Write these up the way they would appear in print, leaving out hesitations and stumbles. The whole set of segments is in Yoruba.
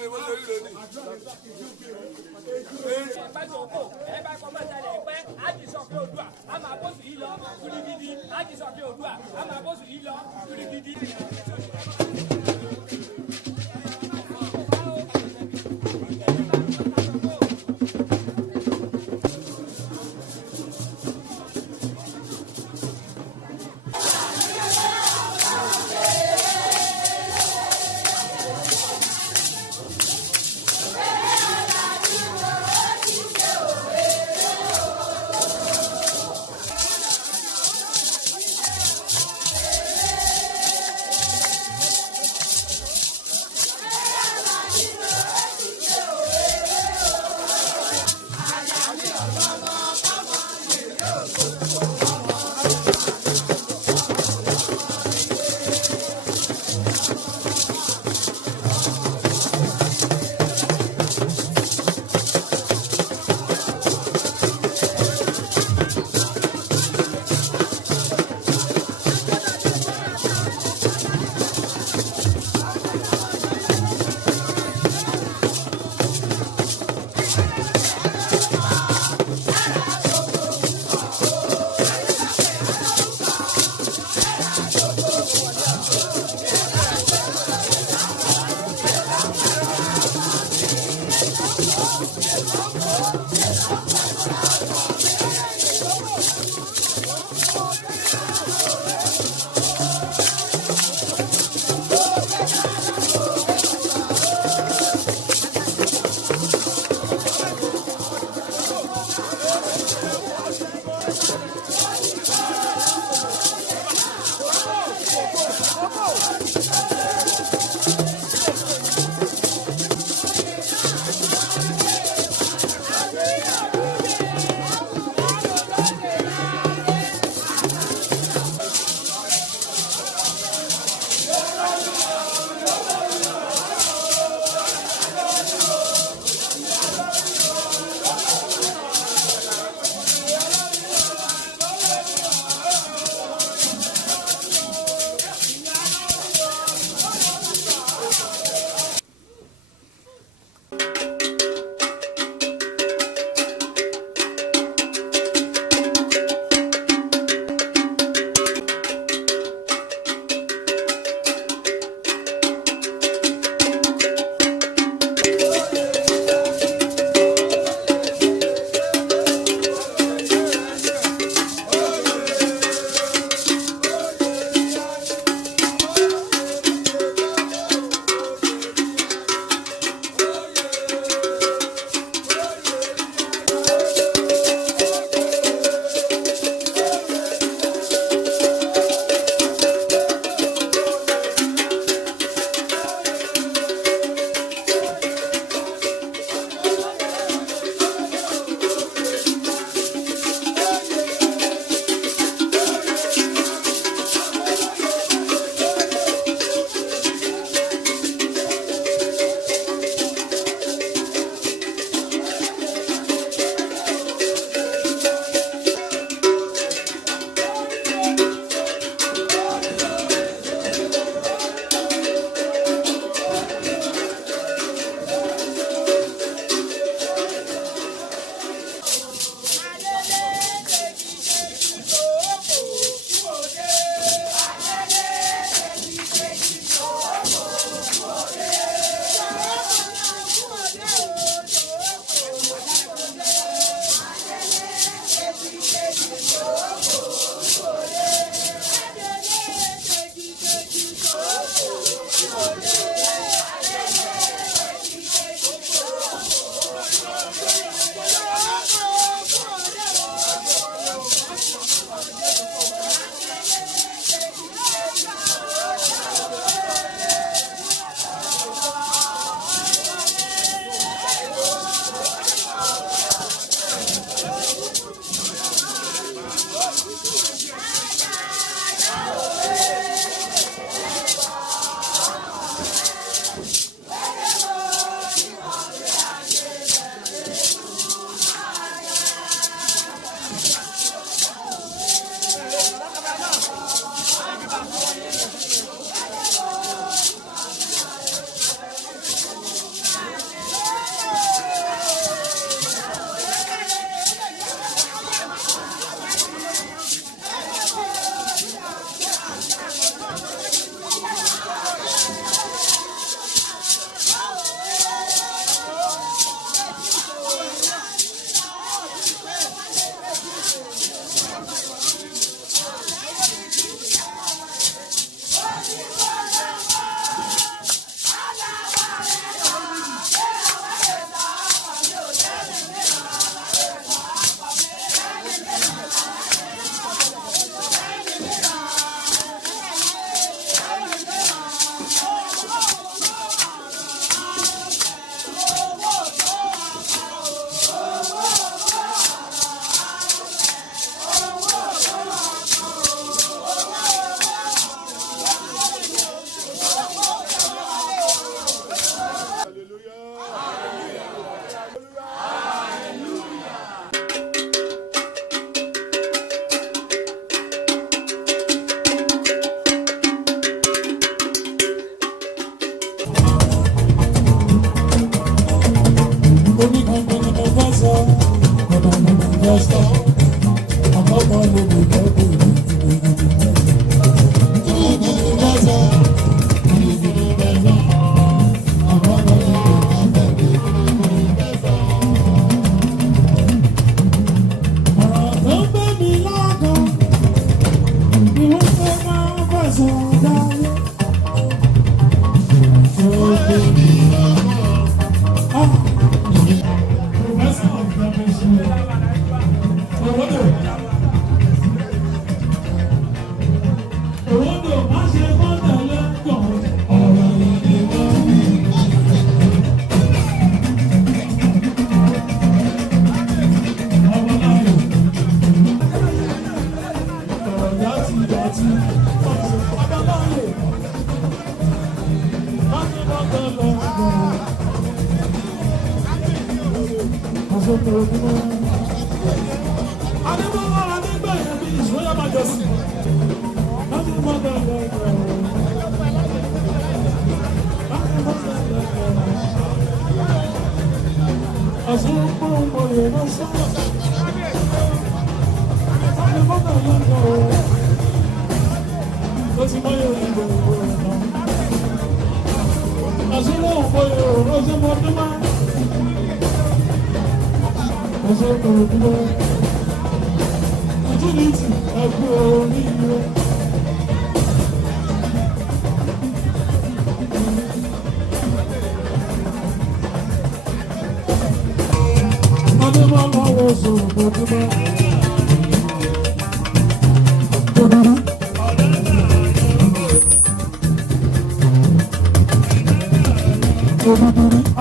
mi bó ṣe rí lónìí. ẹgbẹ́ tó kò ẹ bá kọ́ mọ́tà lẹ̀ pẹ́ àjíṣọ́fẹ́ Oòduà a máa bóṣù yìí lọ gidigidi àjíṣọ́fẹ́ Oòduà a máa bóṣù yìí lọ gidigidi.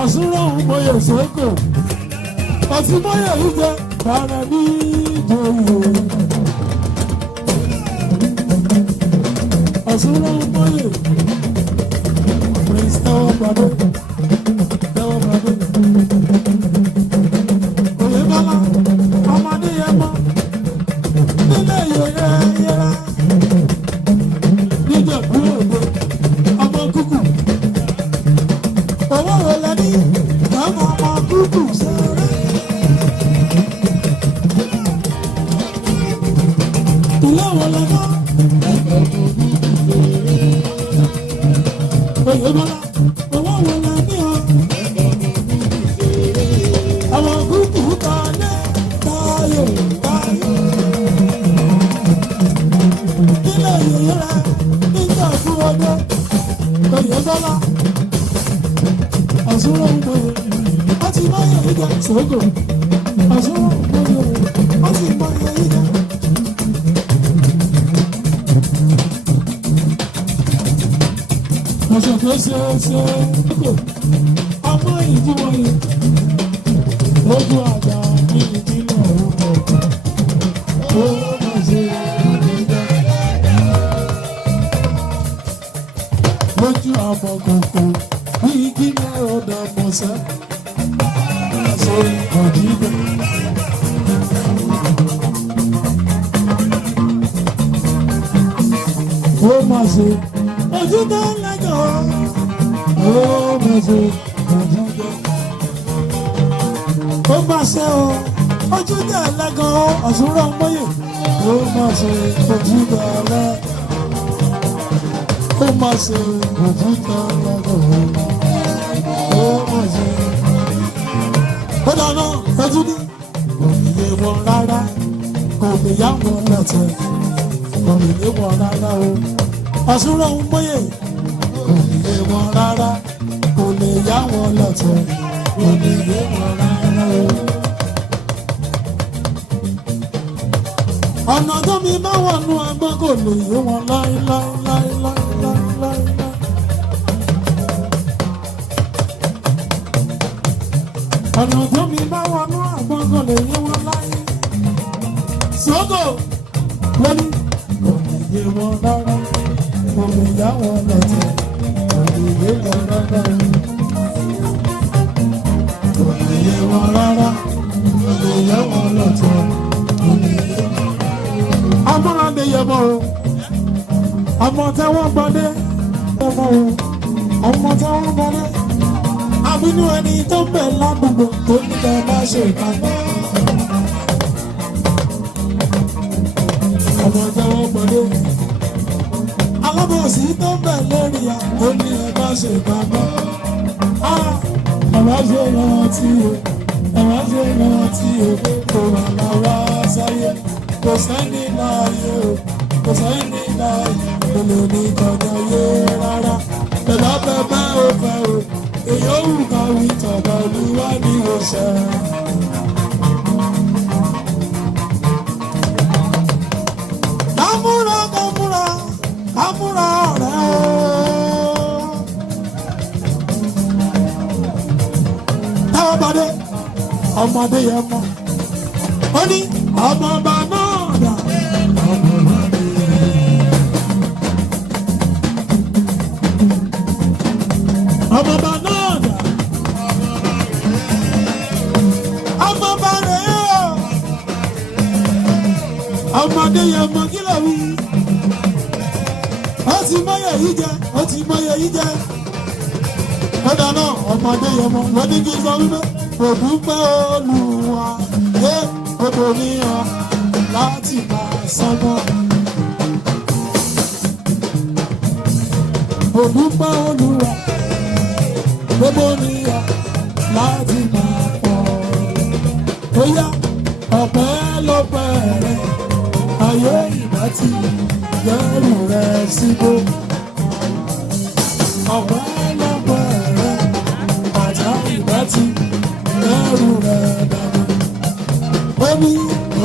Osunrunmoye Sooko Osunrunmoye bàrà ní ìjòyè. Osunrunmoye Prince Tewogbade Oyebola Adeyemo Ile-Ife yẹra níjẹ̀bú òde ọmọ kúkú owó wo lẹ ní ọmọ kúkú sẹ́rẹ́. Ilé wo lẹ ná Oyebola owó wo lẹ ní ọ ọmọ kúkú kọ́lé báyọ̀ báyọ̀. Ile-Ife yẹra níjẹ̀bú òde Oyebola. Osunrunmoye ọtí mọ́yẹ̀ ìjà Sooko Osunrunmoye ọtí mọ́yẹ̀ ìjà. Ọ̀ṣọ̀kẹ́ ṣe ọmọ ìdíwọ̀nyí ojú àgbà ní ìdílé orúkọ ó máa ṣe lójú àbọ̀kọ̀kọ̀. Igi mẹ́rọ̀ dàpọ̀ sẹ́, ṣe ọ̀dìgbẹ́. Ó máa ṣe ojúbọ lẹ́gàn, ó máa ṣe ojúbọ. Ó máa ṣe ojúbọ lẹ́gàn Osunrunmoye, ó máa ṣe ojúbọ lẹ́gàn. Ó máa ṣe ojúbọ lẹ́gàn. Ó dáná ẹjú ní kò ní yé wọn rárá, kò lè yá wọn lọ́tẹ̀, kò lè yé wọn rárá o. Osunrunmoye kò ní yé wọn rárá, kò lè yá wọn lọ́tẹ̀, kò lè yé wọn rárá o. Ọ̀nà tó mi máa wọ̀ nù agbọ́n kò lè yé wọn láíláíláíláíláíláí. ọ̀nà tó mi bá wọnú àgbọ̀ngàn lè yé wọn láyé. Sooko lóní kò lè yé wọn rárá, kò lè yá wọn lọ́tẹ̀, kò lè yé wọn rárá, kò lè yé wọn rárá, kò lè yá wọn lọ́tẹ̀, kò lè yé wọn rárá. Amúra Adeyemo o, ọmọ Tewogbade ọmọ o, ọmọ Tewogbade. Àbínú ẹni tó ń bẹ̀ ládùúgbò tó ní kẹ́ má ṣe ìpamọ́. Ọmọ Tewogbade. Alábòsí tó ń bẹ̀ lórí à tó ní ẹ má ṣe ìpamọ́. Ẹ̀wá ṣe rántí o, ẹ̀wá ṣe rántí o, kò wà lára sáyé. Kò sẹ́ni láàyè o, kò sẹ́ni láàyè. Kò lè ní kọjá yé rárá. Bẹ̀bá bẹ̀bá ò fẹ́ o. Èyóhù kan wí tọ̀dọ̀ Olúwa ní oṣẹ́. Kámúra kámúra kámúra ọ̀rẹ́ o. Tewogbade ọmọ Adeyemo. Ó ní ọmọ ọba náà dà. Ọmọ ọba náà dà. Ọmọ ọba rẹ̀ o. Ọmọ Adeyemo kí ló wí? Ó ti mọyẹ yìí jẹ, ó ti mọyẹ yìí jẹ. Kódà náà ọmọ Adeyemo wọ́n ní kí n sọ wípé kò dúpẹ́ Olúwa dé odò níyàn láti máa sọ́gbọ́n. Kò dúpẹ́ Olúwa gbogbo níyà láti máa pọ̀. Ó yá ọ̀pẹ́ lọ́pẹ́ rẹ̀ ayé ìbá ti gbẹ́rù rẹ̀ síbò. Ọ̀pẹ́ lọ́pẹ́ rẹ̀ àjà ìbá ti gbẹ́rù rẹ̀ dànù. Ó ní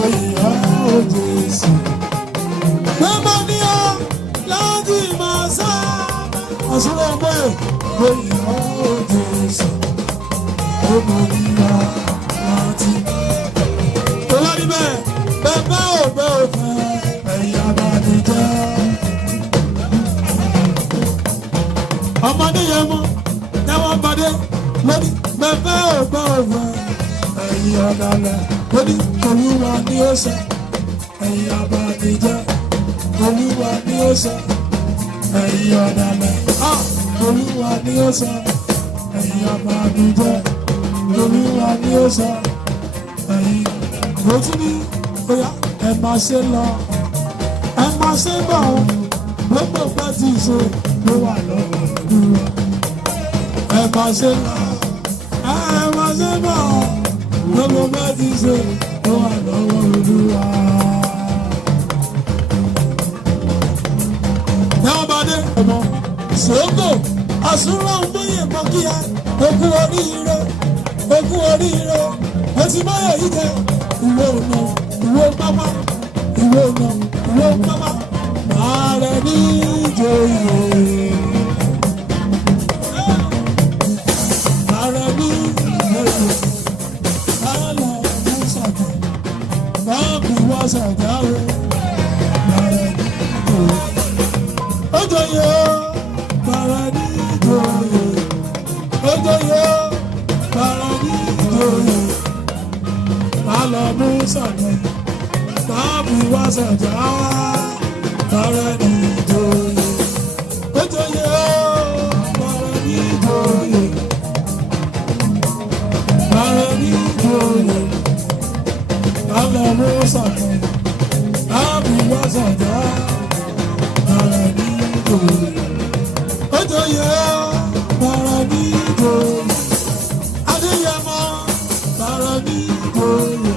òyìnbá ó Jésù. Gbẹ́mọ̀ níyà láti máa sá. Osunrunmoye òyìnbá ó Jésù. Ó mọ̀ níyà láti. Olórí bẹ́ẹ̀ bẹ́ẹ̀ ò bẹ́ ò fẹ́ ẹ̀yà bàbí jẹ́. Ọmọ Adeyemo Tewogbade lórí bẹ́ẹ̀ ò bẹ́ ò fẹ́ ẹ̀yà ọ̀dàlẹ̀ lórí Olúwa ní ó ṣe ẹ̀yà bàbí jẹ́. Olúwa ní ó ṣe ẹ̀yà ọ̀dàlẹ̀. Olúwa ní ó ṣe ẹ̀yà bàbí jẹ́. Olúwa ní ó ṣe ẹ̀yà. Mo tún ní bóyá ẹ máa ṣe lọ, ẹ máa ṣe bọ̀ ọ́, gbogbo pẹ́ tí ṣe ló wà lọ́wọ́ Olúwa. Ẹ máa ṣe lọ, ẹ máa ṣe bọ̀ ọ́, gbogbo pẹ́ tí ṣe ló wà lọ́wọ́ Olúwa. Tewogbade ọmọ Sooko Osunrunmoye mọ kí ẹ ogún oríire, ogún oríire, ó ti mọ́yẹ̀ yìí jẹ. Ìwé ọ̀nà, ìwé pápá, ìwé ọ̀nà, ìwé pápá, máa rẹ̀ ní ìjòyè. Máa rẹ̀ ní ìjòyè. Máa lọ mú sàjà, máa bí wá sàjà rẹ̀. Máa rẹ̀ ní ìjòyè. Ó jòyè o, máa rẹ̀ ní ìjòyè. Ó jòyè o, máa rẹ̀ ní ìjòyè. Lọ mú sàjà, tàbí wá sàjà, tààrẹ ní ìjòyè. Ó jòyè ó, tààrẹ ní ìjòyè. Tààrẹ ní ìjòyè. Lọ mú sàjà, tàbí wá sàjà, tààrẹ ní ìjòyè. Ó jòyè ó, tààrẹ ní ìjòyè. Adeyemo, tààrẹ ní ìjòyè.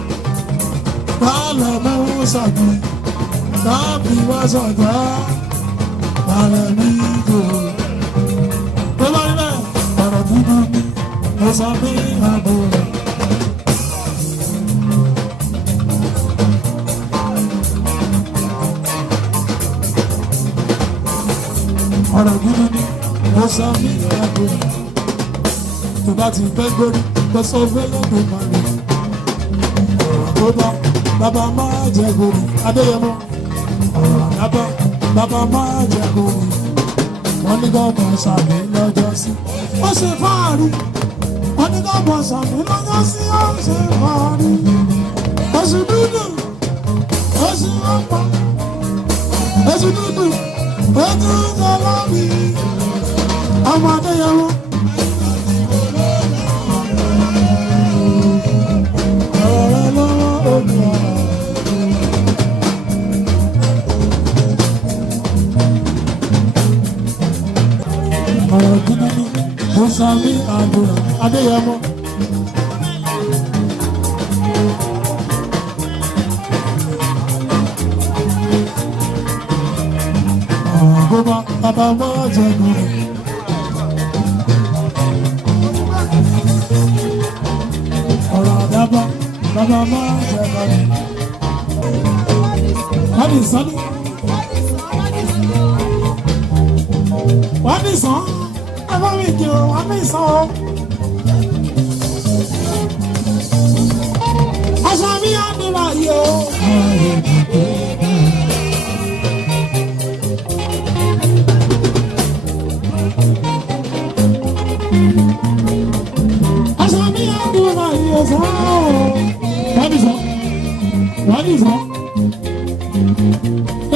Bala mú sàgbé, tàbí wá sàgbá, bala mi jòyè. Tó bá rí bẹ́ẹ̀, ọ̀rọ̀ dúdú ni ó sọ mí àbò rẹ̀. Ọ̀rọ̀ dúdú ni ó sọ mí àbò rẹ̀. tó bá ti gbẹ́ gbórí gbọ́ sọ fẹ́lẹ́ tó máa rìn. Ọ̀rọ̀ tó bá bàbá máa jẹ gòrì Adéyẹmọ. Ọ̀rọ̀ àdábọ̀ bàbá máa jẹ gòrì. Wọ́n ní gọ́ọ̀mọ̀ sàmì lọ́jọ́ sí. Ó ṣe fáàrí. Wọ́n ní gọ́ọ̀mọ̀ sàmì lọ́jọ́ sí. Ó ṣe fáàrí. Oṣù dúdú. Oṣù ọ̀pá. Oṣù dúdú. Ojú ìjọlọ́bì. Ọmọ Adéyẹmọ. Ọ̀rọ̀ lọ́wọ́ olùwà. Ọ̀rọ̀ gidi ni mo sàmì àdúrà Adéyẹmọ. Ọ̀gbọ́n bàbá máa jẹ gòrò. Ọ̀rọ̀ àdábọ̀ bàbá máa jẹ gòrò. Wọ́n ní sọ́ni. Wọ́n ní sàn. Ẹ bá mi kí o, wọ́n ní sàn o. Aṣọ mi á dúró yìí o. Aṣọ mi á dúró yìí o sàn o. Wọ́n ní sàn. Wọ́n ní sàn.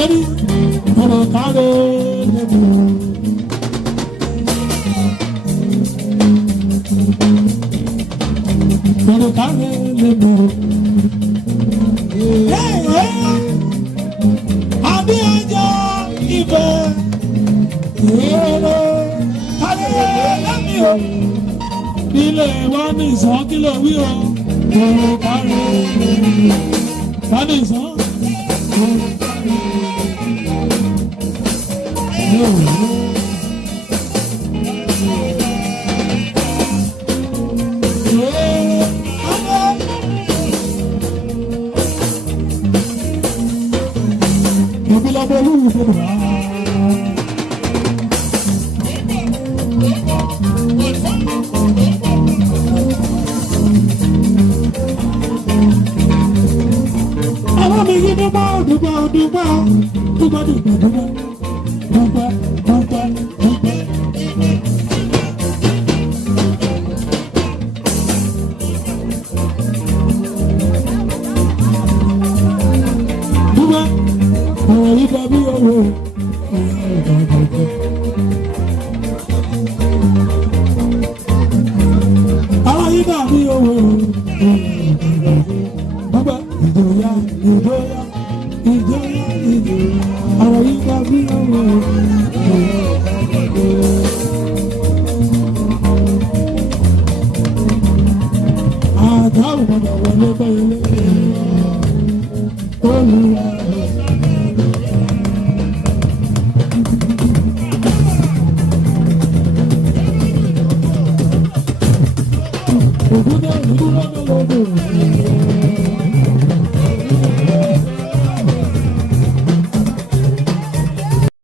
Ẹni ọ̀rọ̀ káre lẹ́nu. Ọ̀rọ̀ káre lẹ́nu. Àbí ọjọ́ ìfẹ́ ìrẹ́lẹ́ káre lẹ́nu o. Ilé wọn ní ìsàn kí ló wí o. Ọ̀rọ̀ káre lẹ́nu. Wọ́n ní ìsàn.